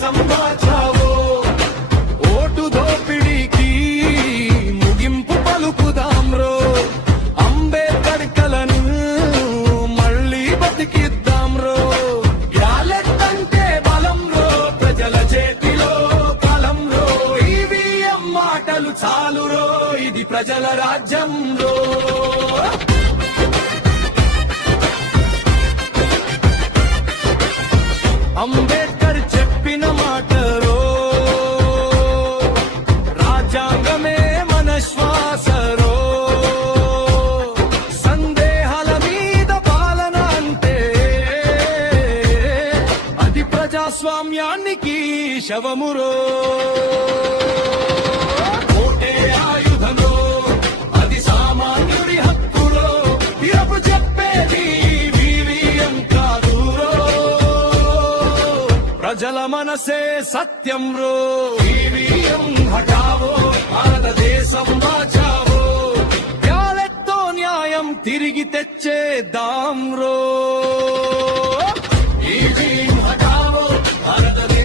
సంబాచావో vote దోపిడీకి ముగింపు పలుకుదాం రో అంబేద్కర్ కలను మళ్ళీ బతికిద్దాం రో బ్యాలెట్ అంటే బలం రో ప్రజల చేతిలో కలం రో ఈవీఎం మాటలు చాలు రో ఇది ప్రజల రాజ్యం రో అంబేద్కర్ చెప్పిన మాటలో రాజ్యాంగమే మన శ్వాసరో సందేహాల మీద పాలన అంటే అది ప్రజాస్వామ్యానికి శవమురో ఓటే ఆయుధమో అది సామాన్యుడి హక్కులో తీర్పు చెప్పేది వీర్యం కాదురో ప్రజల మనసే సత్యం రో ఈవీఎం హటావో భారతదేశం బాచావో బ్యాలెట్తో న్యాయం తిరిగి తెచ్చేద్దాం రో